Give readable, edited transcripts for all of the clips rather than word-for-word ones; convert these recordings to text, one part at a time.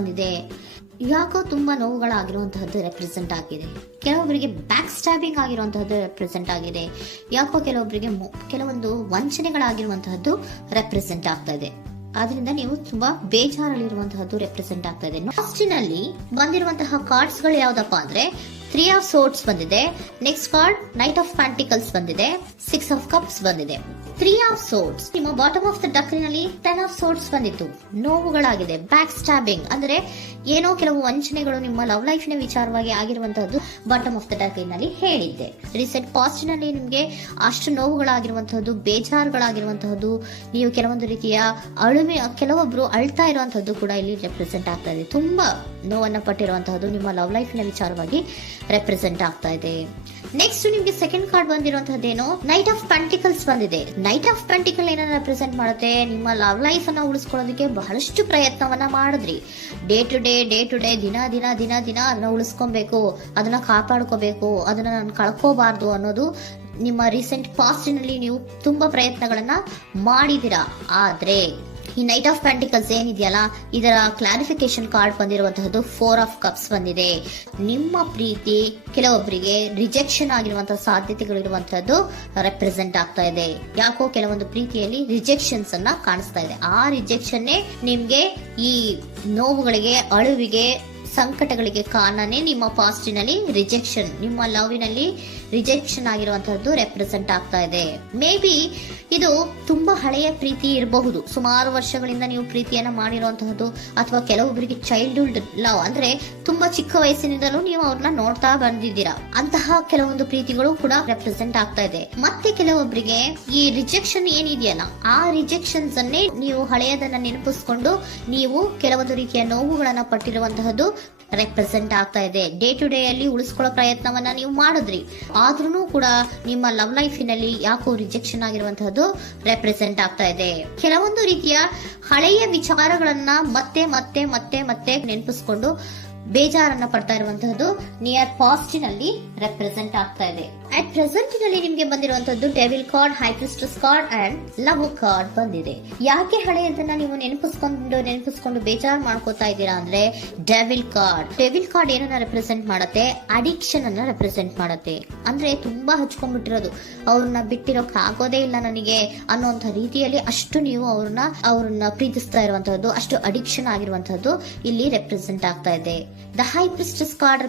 ಬಂದಿದೆ. ಯಾಕೋ ತುಂಬಾ ನೋವುಗಳಾಗಿರುವಂತಹದ್ದು ರೆಪ್ರೆಸೆಂಟ್ ಆಗಿದೆ. ಕೆಲವೊಬ್ಬರಿಗೆ ಬ್ಯಾಕ್ ಸ್ಟ್ಯಾಬಿಂಗ್ ಆಗಿರುವಂತಹದ್ದು ರೆಪ್ರೆಸೆಂಟ್ ಆಗಿದೆ. ಯಾಕೋ ಕೆಲವೊಬ್ಬರಿಗೆ ಕೆಲವೊಂದು ವಂಚನೆಗಳಾಗಿರುವಂತಹದ್ದು ರೆಪ್ರೆಸೆಂಟ್ ಆಗ್ತಾ ಇದೆ. ಆದ್ರಿಂದ ನೀವು ತುಂಬಾ ಬೇಜಾರಲ್ಲಿರುವಂತಹದ್ದು ರೆಪ್ರೆಸೆಂಟ್ ಆಗ್ತಾ ಇದೆ. ಲಾಸ್ಟಿನಲ್ಲಿ ಬಂದಿರುವಂತಹ ಕಾರ್ಡ್ಸ್ ಗಳು ಯಾವ್ದಪ್ಪ ಅಂದ್ರೆ 3 ಆಫ್ ಸೋರ್ಡ್ಸ್ ಬಂದಿದೆ. Next card night of pentacles ಬಂದಿದೆ. 6 ಆಫ್ ಕಪ್ಸ್ ಬಂದಿದೆ. 3 ಆಫ್ ಸೋರ್ಡ್ಸ್ ನಿಮ್ಮ ಬಾಟಮ್ ಆಫ್ ದ ಡಕ್ರಿನಲ್ಲಿ 10 ಆಫ್ ಸೋರ್ಡ್ಸ್ ಬಂದಿತ್ತು. ನೋವುಗಳಾಗಿದೆ, ಬ್ಯಾಕ್ ಸ್ಟ್ಯಾಬಿಂಗ್ ಅಂದ್ರೆ ಏನೋ ಕೆಲವು ವಂಚನೆಗಳು ನಿಮ್ಮ ಲವ್ ಲೈಫಿನ ವಿಚಾರವಾಗಿ ಆಗಿರುವಂತಹದ್ದು ಬಾಟಮ್ ಆಫ್ ದ ಡಕ್ರಿನಲ್ಲಿ ಹೇಳಿದ್ದೆ. ರೀಸೆಂಟ್ ಪಾಸ್ಟ್ ನಲ್ಲಿ ನಿಮ್ಗೆ ಅಷ್ಟು ನೋವುಗಳಾಗಿರುವಂತಹದ್ದು, ಬೇಜಾರುಗಳಾಗಿರುವಂತಹದ್ದು, ನೀವು ಕೆಲವೊಂದು ರೀತಿಯ ಕೆಲವೊಬ್ರು ಅಳ್ತಾ ಇರುವಂತಹದ್ದು ಕೂಡ ಇಲ್ಲಿ ರೆಪ್ರೆಸೆಂಟ್ ಆಗ್ತಾ ಇದೆ. ತುಂಬಾ ನೋವನ್ನ ಪಟ್ಟಿರುವಂತಹದ್ದು ನಿಮ್ಮ ಲವ್ ಲೈಫಿನ ವಿಚಾರವಾಗಿ ರೆಪ್ರೆಸೆಂಟ್ ಆಗ್ತಾ ಇದೆ. ನೆಕ್ಸ್ಟ್ ನಿಮ್ಗೆ ಸೆಕೆಂಡ್ ಕಾರ್ಡ್ ಬಂದಿರುವಂತಹದ್ದೇನು ನೈಟ್ ಆಫ್ ಪ್ಯಾಂಟಿಕಲ್ಸ್ ಬಂದಿದೆ. ನೈಟ್ ಆಫ್ ಪ್ಯಾಂಟಿಕಲ್ ಏನನ್ನ ರೆಪ್ರೆಸೆಂಟ್ ಮಾಡುತ್ತೆ, ನಿಮ್ಮ ಲವ್ ಲೈಫ್ ಅನ್ನ ಉಳಿಸ್ಕೊಳ್ಳೋದಕ್ಕೆ ಬಹಳಷ್ಟು ಪ್ರಯತ್ನವನ್ನ ಮಾಡಿದ್ರಿ. ಡೇ ಟು ಡೇ ದಿನ ಅದನ್ನ ಉಳಿಸ್ಕೊಬೇಕು, ಅದನ್ನ ಕಾಪಾಡ್ಕೋಬೇಕು, ಅದನ್ನ ನಾನು ಕಳ್ಕೋಬಾರ್ದು ಅನ್ನೋದು ನಿಮ್ಮ ರೀಸೆಂಟ್ ಪಾಸ್ಟ್ ನಲ್ಲಿ ನೀವು ತುಂಬಾ ಪ್ರಯತ್ನಗಳನ್ನ ಮಾಡಿದಿರಾ. ಆದ್ರೆ ಈ ನೈಟ್ ಆಫ್ ಪ್ಯಾಂಟಿಕಲ್ಸ್ ಏನಿದೆಯಲ್ಲ, ಇದರ ಕ್ಲಾರಿಫಿಕೇಶನ್ ಕಾರ್ಡ್ ಬಂದಿರುವಂತಹದ್ದು 4 ಆಫ್ ಕಪ್ಸ್ ಬಂದಿದೆ. ನಿಮ್ಮ ಪ್ರೀತಿ ಕೆಲವೊಬ್ಬರಿಗೆ ರಿಜೆಕ್ಷನ್ ಆಗಿರುವಂತಹ ಸಾಧ್ಯತೆಗಳಿರುವಂತಹದ್ದು ರೆಪ್ರೆಸೆಂಟ್ ಆಗ್ತಾ ಇದೆ. ಯಾಕೋ ಕೆಲವೊಂದು ಪ್ರೀತಿಯಲ್ಲಿ ರಿಜೆಕ್ಷನ್ಸ್ ಅನ್ನ ಕಾಣಿಸ್ತಾ ಇದೆ. ಆ ರಿಜೆಕ್ಷನ್ನೇ ನಿಮ್ಗೆ ಈ ನೋವುಗಳಿಗೆ, ಅಳುವಿಗೆ, ಸಂಕಟಗಳಿಗೆ ಕಾರಣನೇ ನಿಮ್ಮ ಪಾಸ್ಟಿನಲ್ಲಿ ರಿಜೆಕ್ಷನ್, ನಿಮ್ಮ ಲವ್ನಲ್ಲಿ ರಿಜೆಕ್ಷನ್ ಆಗಿರುವಂತಹದ್ದು ರೆಪ್ರೆಸೆಂಟ್ ಆಗ್ತಾ ಇದೆ. ಮೇ ಬಿ ಇದು ತುಂಬಾ ಹಳೆಯ ಪ್ರೀತಿ ಇರಬಹುದು. ಸುಮಾರು ವರ್ಷಗಳಿಂದ ನೀವು ಪ್ರೀತಿಯನ್ನ ಮಾಡಿರುವಂತಹದ್ದು, ಅಥವಾ ಕೆಲವೊಬ್ಬರಿಗೆ ಚೈಲ್ಡ್ಹುಡ್ ಲವ್ ಅಂದ್ರೆ ತುಂಬಾ ಚಿಕ್ಕ ವಯಸ್ಸಿನಿಂದಲೂ ನೀವು ಅವ್ರನ್ನ ನೋಡ್ತಾ ಬಂದಿದ್ದೀರಾ. ಅಂತಹ ಕೆಲವೊಂದು ಪ್ರೀತಿಗಳು ಕೂಡ ರೆಪ್ರೆಸೆಂಟ್ ಆಗ್ತಾ ಇದೆ. ಮತ್ತೆ ಕೆಲವೊಬ್ಬರಿಗೆ ಈ ರಿಜೆಕ್ಷನ್ ಏನಿದೆಯಲ್ಲ, ಆ ರಿಜೆಕ್ಷನ್ಸ್ ಅನ್ನೇ ನೀವು ಹಳೆಯದನ್ನ ನೆನಪಿಸ್ಕೊಂಡು ನೀವು ಕೆಲವೊಂದು ರೀತಿಯ ನೋವುಗಳನ್ನ ಪಟ್ಟಿರುವಂತಹದ್ದು ರೆಪ್ರೆಸೆಂಟ್ ಆಗ್ತಾ ಇದೆ. ಡೇ ಟು ಡೇ ಅಲ್ಲಿ ಉಳಿಸ್ಕೊಳ್ಳೋ ಪ್ರಯತ್ನವನ್ನ ನೀವು ಮಾಡಿದ್ರಿ, ಆದ್ರೂ ಕೂಡ ನಿಮ್ಮ ಲವ್ ಲೈಫಿನಲ್ಲಿ ಯಾಕೋ ರಿಜೆಕ್ಷನ್ ಆಗಿರುವಂತಹದ್ದು ರೆಪ್ರೆಸೆಂಟ್ ಆಗ್ತಾ ಇದೆ. ಕೆಲವೊಂದು ರೀತಿಯ ಹಳೆಯ ವಿಚಾರಗಳನ್ನ ಮತ್ತೆ ಮತ್ತೆ ಮತ್ತೆ ಮತ್ತೆ ನೆನಪಿಸ್ಕೊಂಡು ಬೇಜಾರನ್ನ ಪಡ್ತಾ ಇರುವಂತಹದ್ದು ನಿಯರ್ ಪಾಸ್ಟಿನಲ್ಲಿ ರೆಪ್ರೆಸೆಂಟ್ ಆಗ್ತಾ ಇದೆ. ಅಟ್ ಪ್ರೆಸೆಂಟ್ ನಲ್ಲಿ ನಿಮ್ಗೆ ಬಂದಿರುವಂತದ್ದು devil card, high priestess card and love card ಬಂದಿದೆ. ಯಾಕೆ ಹಳೆಯದನ್ನ ನೀವು ನೆನಪಿಸ್ಕೊಂಡು ಬೇಜಾರು ಮಾಡ್ಕೋತಾ ಇದ್ದೀರಾ ಅಂದ್ರೆ ಡೆವಿಲ್ ಕಾರ್ಡ್ ಏನನ್ನ ರೆಪ್ರೆಸೆಂಟ್ ಮಾಡುತ್ತೆ, ಅಡಿಕ್ಷನ್ ಅನ್ನ ರೆಪ್ರೆಸೆಂಟ್ ಮಾಡುತ್ತೆ. ಅಂದ್ರೆ ತುಂಬಾ ಹಚ್ಕೊಂಡ್ಬಿಟ್ಟಿರೋದು, ಅವ್ರನ್ನ ಬಿಟ್ಟಿರೋಕ್ ಆಗೋದೇ ಇಲ್ಲ ನನಗೆ ಅನ್ನುವಂತ ರೀತಿಯಲ್ಲಿ ಅಷ್ಟು ನೀವು ಅವ್ರನ್ನ ಪ್ರೀತಿಸ್ತಾ ಇರುವಂತಹದ್ದು, ಅಷ್ಟು ಅಡಿಕ್ಷನ್ ಆಗಿರುವಂತಹದ್ದು ಇಲ್ಲಿ ರೆಪ್ರೆಸೆಂಟ್ ಆಗ್ತಾ ಇದೆ. The high priestess card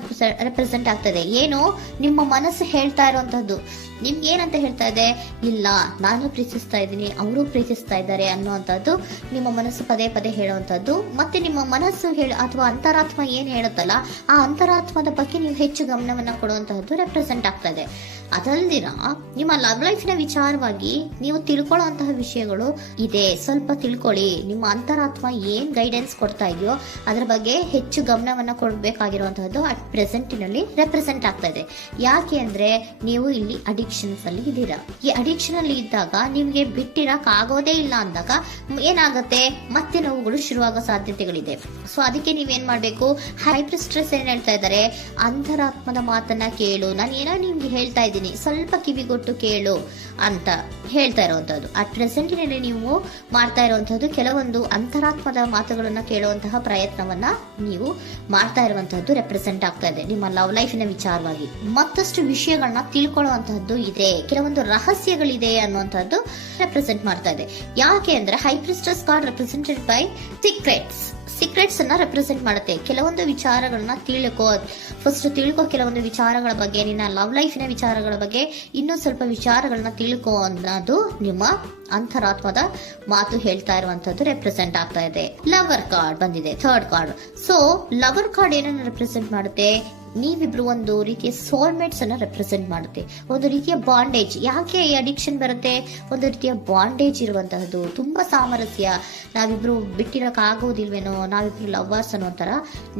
represent ಆಗ್ತದೆ. ಏನು ನಿಮ್ಮ ಮನಸ್ಸು ಹೇಳ್ತಾ ಇರುವಂತಹದ್ದು, ನಿಮ್ಗೆ ಏನಂತ ಹೇಳ್ತಾ ಇದೆ, ಇಲ್ಲ ನಾನು ಪ್ರೀತಿಸ್ತಾ ಇದ್ದೀನಿ, ಅವರು ಪ್ರೀತಿಸ್ತಾ ಇದ್ದಾರೆ ಅನ್ನುವಂಥದ್ದು ನಿಮ್ಮ ಮನಸ್ಸು ಪದೇ ಪದೇ ಹೇಳುವಂತದ್ದು. ಮತ್ತೆ ನಿಮ್ಮ ಮನಸ್ಸು ಅಥವಾ ಅಂತರಾತ್ಮ ಏನ್ ಹೇಳುತ್ತಲ್ಲ, ಆ ಅಂತರಾತ್ಮದ ಬಗ್ಗೆ ನೀವು ಹೆಚ್ಚು ಗಮನವನ್ನ ಕೊಡುವಂತಹದ್ದು ರೆಪ್ರೆಸೆಂಟ್ ಆಗ್ತಾ ಇದೆ. ಅದಲ್ದಿರ ನಿಮ್ಮ ಲವ್ ಲೈಫಿನ ವಿಚಾರವಾಗಿ ನೀವು ತಿಳ್ಕೊಳ್ಳುವಂತಹ ವಿಷಯಗಳು ಇದೆ. ಸ್ವಲ್ಪ ತಿಳ್ಕೊಳ್ಳಿ. ನಿಮ್ಮ ಅಂತರಾತ್ಮ ಏನ್ ಗೈಡೆನ್ಸ್ ಕೊಡ್ತಾ ಇದೆಯೋ ಅದರ ಬಗ್ಗೆ ಹೆಚ್ಚು ಗಮನವನ್ನ ಕೊಡಬೇಕಾಗಿರುವಂತಹದ್ದು ಅಟ್ ಪ್ರೆಸೆಂಟಿನಲ್ಲಿ ರೆಪ್ರೆಸೆಂಟ್ ಆಗ್ತಾ ಇದೆ. ಯಾಕೆ ಅಂದ್ರೆ ನೀವು ಇಲ್ಲಿ ಅಡಿಕ್ಷನ್ಸ್ ಅಲ್ಲಿ ಇದ್ದೀರಾ. ಈ ಅಡಿಕ್ಷನ್ ಅಲ್ಲಿ ಇದ್ದಾಗ ನಿಮ್ಗೆ ಬಿಟ್ಟಿರಕ್ ಆಗೋದೇ ಇಲ್ಲ ಅಂದಾಗ ಏನಾಗುತ್ತೆ, ಮತ್ತೆ ನೋವುಗಳು ಶುರುವಾಗೋ ಸಾಧ್ಯತೆಗಳಿದೆ. ಸೊ ಅದಕ್ಕೆ ನೀವೇನ್ ಮಾಡ್ಬೇಕು, ಹೈಪ್ರಿಸ್ಟ್ರೆಸ್ ಏನ್ ಹೇಳ್ತಾ ಇದ್ದಾರೆ, ಅಂತರಾತ್ಮದ ಮಾತನ್ನ ಕೇಳು, ನಾನು ಏನೋ ನಿಮ್ಗೆ ಹೇಳ್ತಾ ಇದ್ದೀನಿ, ಸ್ವಲ್ಪ ಕಿವಿಗೊಟ್ಟು ಕೇಳು ಅಂತ ಹೇಳ್ತಾ ಇರುವಂತದ್ದು. ಅಟ್ ಪ್ರೆಸೆಂಟಿನಲ್ಲಿ ನೀವು ಮಾಡ್ತಾ ಇರುವಂತದ್ದು ಕೆಲವೊಂದು ಅಂತರಾತ್ಮದ ಮಾತುಗಳನ್ನ ಕೇಳುವಂತಹ ಪ್ರಯತ್ನವನ್ನ ನೀವು ಮಾಡ್ತಾ ಇರುವಂತಹದ್ದು ರೆಪ್ರೆಸೆಂಟ್ ಆಗ್ತಾ ಇದೆ. ನಿಮ್ಮ ಲವ್ ಲೈಫಿನ ವಿಚಾರವಾಗಿ ಮತ್ತಷ್ಟು ವಿಷಯಗಳನ್ನ ತಿಳ್ಕೊಳ್ಳುವಂತಹದ್ದು ಇದೆ, ಕೆಲವೊಂದು ರಹಸ್ಯಗಳಿದೆ ಅನ್ನುವಂಥದ್ದು ರೆಪ್ರೆಸೆಂಟ್ ಮಾಡ್ತಾ ಇದೆ. ಯಾಕೆ ಅಂದ್ರೆ high priestess card represented by secrets ಅನ್ನ ರೆಪ್ರೆಸೆಂಟ್ ಮಾಡುತ್ತೆ. ಕೆಲವೊಂದು ವಿಚಾರಗಳನ್ನ ತಿಳ್ಕೊ ಕೆಲವೊಂದು ವಿಚಾರಗಳ ಬಗ್ಗೆ, ನಿನ್ನ ಲವ್ ಲೈಫಿನ ವಿಚಾರಗಳ ಬಗ್ಗೆ ಇನ್ನೂ ಸ್ವಲ್ಪ ವಿಚಾರಗಳನ್ನ ತಿಳ್ಕೊ ಅನ್ನೋದು ನಿಮ್ಮ ಅಂತರಾತ್ಮದ ಮಾತು ಹೇಳ್ತಾ ಇರುವಂತದ್ದು ರೆಪ್ರೆಸೆಂಟ್ ಆಗ್ತಾ ಇದೆ. ಲವರ್ ಕಾರ್ಡ್ ಬಂದಿದೆ, third card. So lover card ಏನನ್ನ ರೆಪ್ರೆಸೆಂಟ್ ಮಾಡುತ್ತೆ, ನೀವಿಬ್ರು ಒಂದು ರೀತಿಯ ಸೋಲ್ಮೇಟ್ಸ್ ಅನ್ನ ರೆಪ್ರೆಸೆಂಟ್ ಮಾಡುತ್ತೆ. ಒಂದು ರೀತಿಯ ಬಾಂಡೇಜ್. ಯಾಕೆ ಈ ಅಡಿಕ್ಷನ್ ಬರುತ್ತೆ, ಒಂದು ರೀತಿಯ ಬಾಂಡೇಜ್ ಇರುವಂತಹದ್ದು, ತುಂಬಾ ಸಾಮರಸ್ಯ, ನಾವಿಬ್ರು ಬಿಟ್ಟಿರಕ್ ಆಗೋದಿಲ್ವೇನೋ, ನಾವಿಬ್ರು ಲವರ್ಸ್ ಅನ್ನೋ ತರ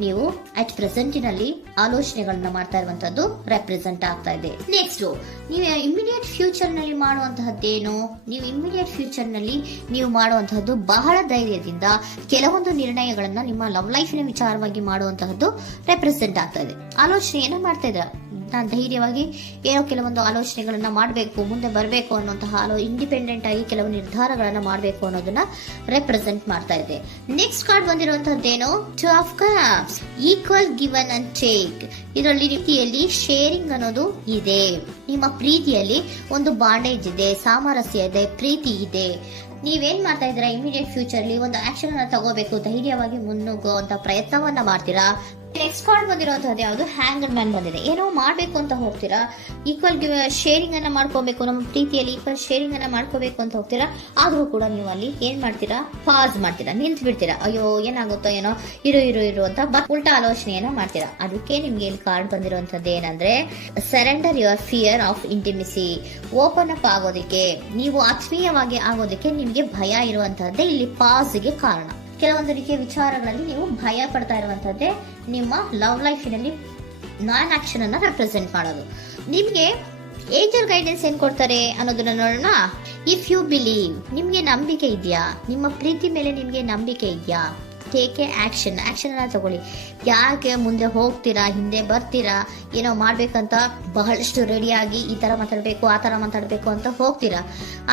ನೀವು ಅಟ್ ಪ್ರೆಸೆಂಟಿನಲ್ಲಿ ಆಲೋಚನೆಗಳನ್ನ ಮಾಡ್ತಾ ಇರುವಂತದ್ದು ರೆಪ್ರೆಸೆಂಟ್ ಆಗ್ತಾ ಇದೆ. ನೆಕ್ಸ್ಟ್ ನೀವು ಇಮಿಡಿಯೇಟ್ ಫ್ಯೂಚರ್ ನಲ್ಲಿ ಮಾಡುವಂತಹದ್ದೇನು, ನೀವು ಮಾಡುವಂತಹದ್ದು ಬಹಳ ಧೈರ್ಯದಿಂದ ಕೆಲವೊಂದು ನಿರ್ಣಯಗಳನ್ನ ನಿಮ್ಮ ಲವ್ ಲೈಫಿನ ವಿಚಾರವಾಗಿ ಮಾಡುವಂತಹದ್ದು ರೆಪ್ರೆಸೆಂಟ್ ಆಗ್ತಾ ಇದೆ. ಆಲೋಚನೆ ಏನ ಮಾಡ್ತಾ ಇದ್ರ, ನಾನು ಧೈರ್ಯವಾಗಿ ಏನೋ ಕೆಲವೊಂದು ಆಲೋಚನೆಗಳನ್ನ ಮಾಡಬೇಕು, ಮುಂದೆ ಬರಬೇಕು ಅನ್ನುವಂತಹ ಇಂಡಿಪೆಂಡೆಂಟ್ ಆಗಿ ಕೆಲವು ನಿರ್ಧಾರಗಳನ್ನ ಮಾಡಬೇಕು ಅನ್ನೋದನ್ನ ರೆಪ್ರೆಸೆಂಟ್ ಮಾಡ್ತಾ ಇದೆ. ನೆಕ್ಸ್ಟ್ ಕಾರ್ಡ್ ಬಂದಿರುವಂತದ್ದೇನು, two of cups, equal given and take. ಇದರಲ್ಲಿ ರೀತಿಯಲ್ಲಿ ಶೇರಿಂಗ್ ಅನ್ನೋದು ಇದೆ. ನಿಮ್ಮ ಪ್ರೀತಿಯಲ್ಲಿ ಒಂದು ಬಾಂಡೇಜ್ ಇದೆ, ಸಾಮರಸ್ಯ ಇದೆ, ಪ್ರೀತಿ ಇದೆ. ನೀವೇನ್ ಮಾಡ್ತಾ ಇದ್ದೀರಾ, ಇಮಿಡಿಯೇಟ್ ಫ್ಯೂಚರ್ ಅಲ್ಲಿ ಒಂದು ಆಕ್ಷನ್ ಅನ್ನ ತಗೋಬೇಕು, ಧೈರ್ಯವಾಗಿ ಮುನ್ನುಗ್ಗುವಂತ ಪ್ರಯತ್ನವನ್ನ ಮಾಡ್ತೀರಾ. ನೆಕ್ಸ್ಟ್ ಕಾರ್ಡ್ ಬಂದಿರುವಂತದ್ದು ಯಾವುದು, ಹ್ಯಾಂಗರ್ ಮ್ಯಾನ್ ಬಂದಿದೆ. ಏನೋ ಮಾಡ್ಬೇಕು ಅಂತ ಹೋಗ್ತೀರಾ, ಈಕ್ವಲ್ ಶೇರಿಂಗ್ ಅನ್ನ ಮಾಡ್ಕೋಬೇಕು, ನಮ್ಮ ಪ್ರೀತಿಯಲ್ಲಿ ಈಕ್ವಲ್ ಶೇರಿಂಗ್ ಅನ್ನ ಮಾಡ್ಕೋಬೇಕು ಅಂತ ಹೋಗ್ತೀರಾ. ಆದ್ರೂ ಕೂಡ ನೀವು ಅಲ್ಲಿ ಏನ್ ಮಾಡ್ತೀರಾ, ಪಾಸ್ ಮಾಡ್ತೀರಾ, ನಿಂತು ಬಿಡ್ತೀರಾ. ಅಯ್ಯೋ ಏನಾಗುತ್ತೋ ಏನೋ, ಇರು ಅಂತ ಉಲ್ಟಾ ಆಲೋಚನೆಯನ್ನ ಮಾಡ್ತೀರಾ. ಅದಕ್ಕೆ ನಿಮ್ಗೆ ಇಲ್ಲಿ ಕಾರ್ಡ್ ಬಂದಿರುವಂತದ್ದು ಏನಂದ್ರೆ, surrender your fear of intimacy. Open up ಆಗೋದಕ್ಕೆ, ನೀವು ಆತ್ಮೀಯವಾಗಿ ಆಗೋದಕ್ಕೆ ನಿಮ್ಗೆ ಭಯ ಇರುವಂತಹದ್ದೇ ಇಲ್ಲಿ ಪಾಸ್ಗೆ ಕಾರಣ. ಕೆಲವೊಂದು ರೀತಿಯ ವಿಚಾರಗಳಲ್ಲಿ ನೀವು ಭಯ ಪಡ್ತಾ ಇರುವಂತದ್ದೇ ನಿಮ್ಮ ಲವ್ ಲೈಫಿನಲ್ಲಿ ನಾನ್ ಆಕ್ಷನ್ ಅನ್ನ ರೆಪ್ರೆಸೆಂಟ್ ಮಾಡೋದು. ನಿಮ್ಗೆ ಏಂಜಲ್ ಗೈಡೆನ್ಸ್ ಏನ್ ಕೊಡ್ತಾರೆ ಅನ್ನೋದನ್ನ ನೋಡೋಣ. ಇಫ್ ಯು ಬಿಲೀವ್, ನಿಮ್ಗೆ ನಂಬಿಕೆ ಇದೆಯಾ, ನಿಮ್ಮ ಪ್ರೀತಿ ಮೇಲೆ ನಿಮ್ಗೆ ನಂಬಿಕೆ ಇದೆಯಾ, ಟೇಕ್ ಎ ಆಕ್ಷನ್ ಅನ್ನ ತಗೊಳ್ಳಿ. ಯಾಕೆ ಮುಂದೆ ಹೋಗ್ತೀರಾ, ಹಿಂದೆ ಬರ್ತೀರಾ, ಏನೋ ಮಾಡ್ಬೇಕಂತ ಬಹಳಷ್ಟು ರೆಡಿಯಾಗಿ ಈ ತರ ಮಾತಾಡ್ಬೇಕು ಆ ತರ ಮಾತಾಡ್ಬೇಕು ಅಂತ ಹೋಗ್ತೀರಾ.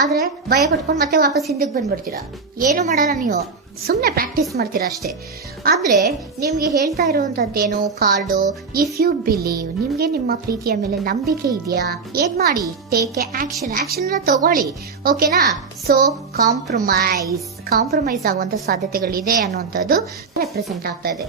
ಆದ್ರೆ ಭಯ ಪಟ್ಕೊಂಡು ಮತ್ತೆ ವಾಪಸ್ ಹಿಂದಕ್ಕೆ ಬಂದ್ಬಿಡ್ತೀರಾ. ಏನು ಮಾಡಲ್ಲ, ನೀವು ಸುಮ್ನೆ ಪ್ರಾಕ್ಟೀಸ್ ಮಾಡ್ತೀರಾ ಅಷ್ಟೇ. ಆದ್ರೆ ನಿಮ್ಗೆ ಹೇಳ್ತಾ ಇರುವಂತದ್ದೇನು ಕಾರ್ಡು, ಇಫ್ ಯು ಬಿಲೀವ್, ನಿಮ್ಗೆ ನಿಮ್ಮ ಪ್ರೀತಿಯ ಮೇಲೆ ನಂಬಿಕೆ ಇದೆಯಾ, ಏನ್ ಮಾಡಿ, ಟೇಕ್ ಎ ಆಕ್ಷನ್ ಅನ್ನ ತಗೊಳ್ಳಿ. ಓಕೆನಾ? ಸೊ ಕಾಂಪ್ರಮೈಸ್ ಆಗುವಂತ ಸಾಧ್ಯತೆಗಳಿದೆ ಅನ್ನುವಂಥದ್ದು ರೆಪ್ರೆಸೆಂಟ್ ಆಗ್ತಾ ಇದೆ.